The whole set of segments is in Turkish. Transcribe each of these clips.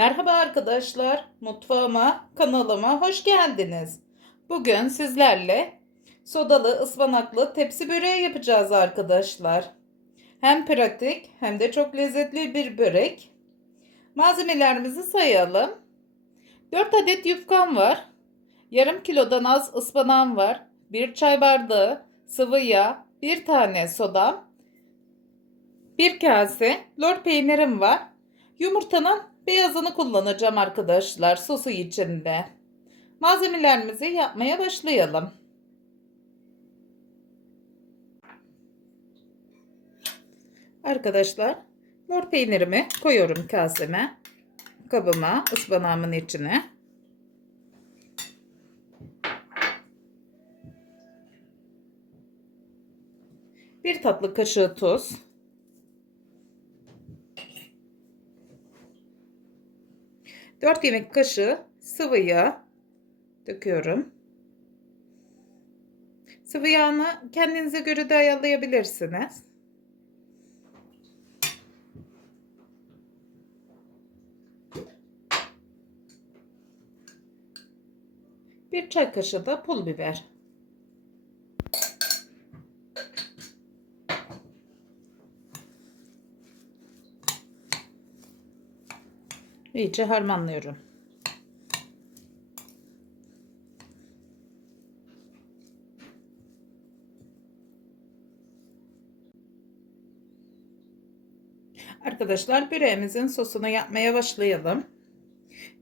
Merhaba arkadaşlar, mutfağıma, kanalıma hoş geldiniz. Bugün sizlerle sodalı ıspanaklı tepsi böreği yapacağız arkadaşlar. Hem pratik hem de çok lezzetli bir börek. Malzemelerimizi sayalım. 4 adet yufkam var. Yarım kilodan az ıspanağım var. 1 çay bardağı sıvı yağ, 1 tane soda, 1 kase lor peynirim var. Yumurtanın beyazını kullanacağım arkadaşlar sosu içinde. Malzemelerimizi yapmaya başlayalım. Arkadaşlar lor peynirimi koyuyorum kaseme, kabıma, ıspanağımın içine. Bir tatlı kaşığı tuz. Dört yemek kaşığı sıvı yağ döküyorum. Sıvı yağını kendinize göre de ayarlayabilirsiniz. Bir çay kaşığı da pul biber. İyice harmanlıyorum. Arkadaşlar böreğimizin sosunu yapmaya başlayalım.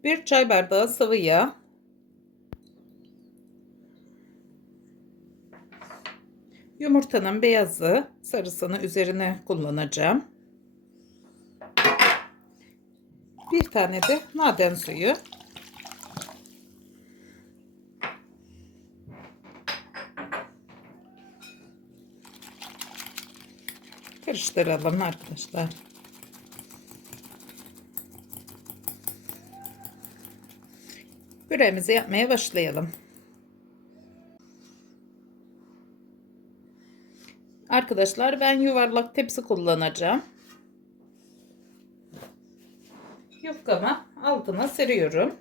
Bir çay bardağı sıvı yağ. Yumurtanın beyazı, sarısını üzerine kullanacağım. Bir tane de maden suyu. Karıştıralım arkadaşlar. Böreğimizi yapmaya başlayalım. Arkadaşlar ben yuvarlak tepsi kullanacağım. Yufkama altına seriyorum.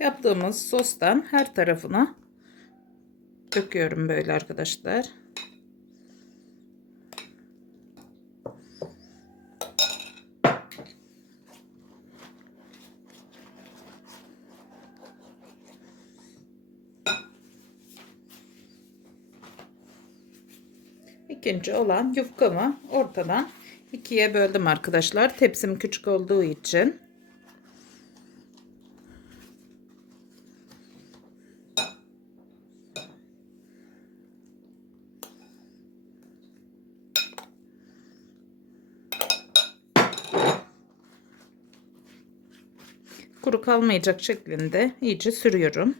Yaptığımız sostan her tarafına döküyorum böyle arkadaşlar. İkinci olan yufkamı ortadan ikiye böldüm arkadaşlar. Tepsim küçük olduğu için. Kuru kalmayacak şeklinde iyice sürüyorum.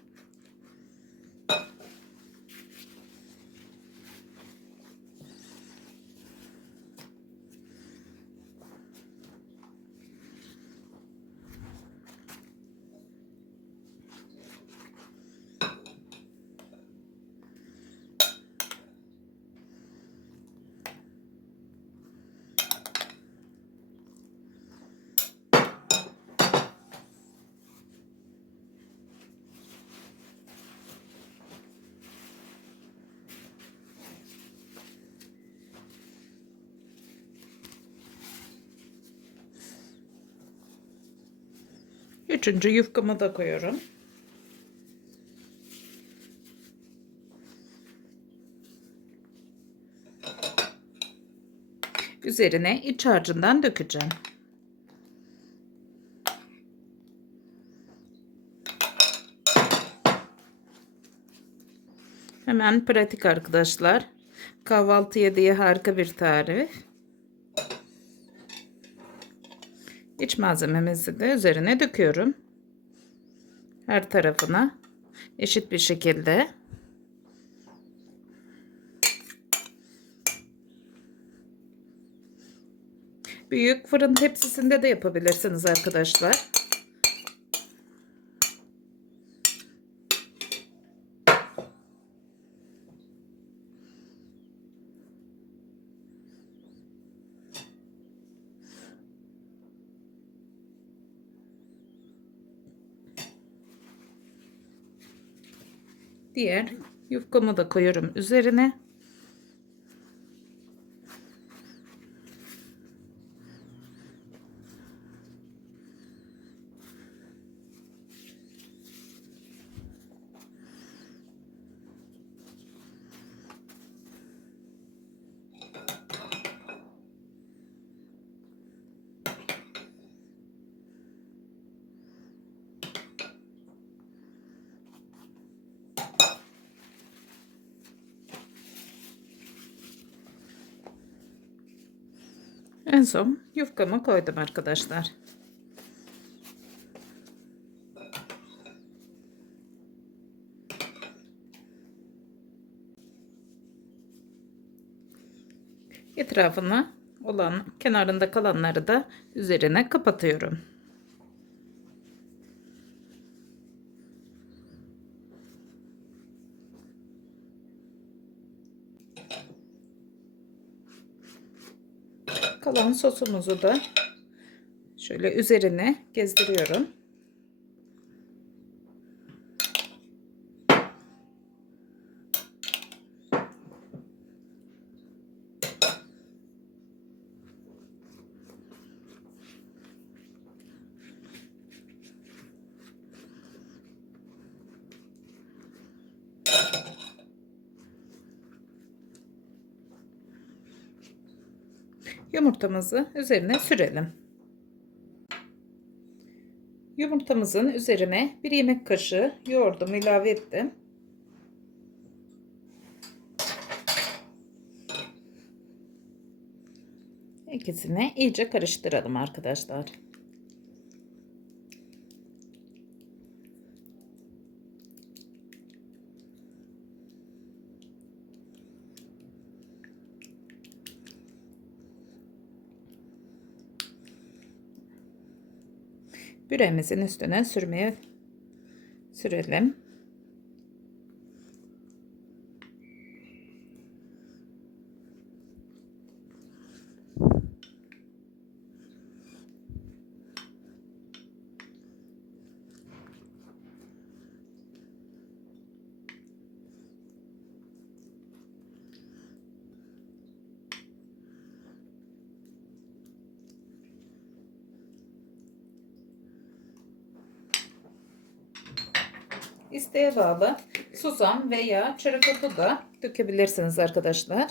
Üçüncü yufkamı da koyuyorum. Üzerine iç harcından dökeceğim. Hemen pratik arkadaşlar. Kahvaltıya diye harika bir tarif. İç malzememizi de üzerine döküyorum. Her tarafına eşit bir şekilde. Büyük fırın tepsisinde de yapabilirsiniz arkadaşlar. Diğer yufkamı da koyuyorum üzerine. En son yufkamı koydum arkadaşlar. Etrafına olan kenarında kalanları da üzerine kapatıyorum. Kalan sosumuzu da şöyle üzerine gezdiriyorum. Yumurtamızı üzerine sürelim. Yumurtamızın üzerine bir yemek kaşığı yoğurdumu ilave ettim. İkisini iyice karıştıralım arkadaşlar. Büremizin üstüne sürmeye sürelim. İsteğe bağlı susam veya çörek da dökebilirsiniz arkadaşlar.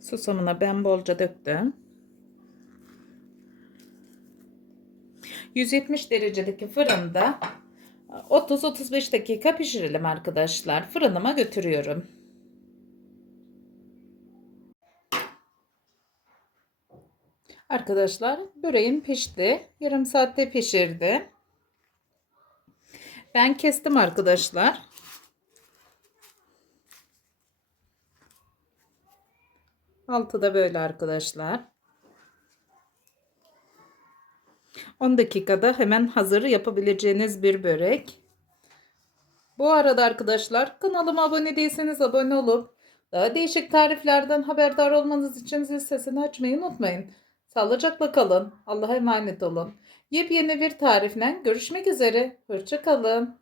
Susamına ben bolca döktüm. 170 derecedeki fırında 30-35 dakika pişirelim arkadaşlar. Fırınıma götürüyorum. Arkadaşlar böreğim pişti. Yarım saatte pişirdi. Ben kestim arkadaşlar. Altı da böyle arkadaşlar. 10 dakikada hemen hazır yapabileceğiniz bir börek. Bu arada arkadaşlar kanalıma abone değilseniz abone olup daha değişik tariflerden haberdar olmanız için zil sesini açmayı unutmayın. Sağlıcakla kalın. Allah'a emanet olun. Yepyeni bir tarifle görüşmek üzere. Hoşçakalın.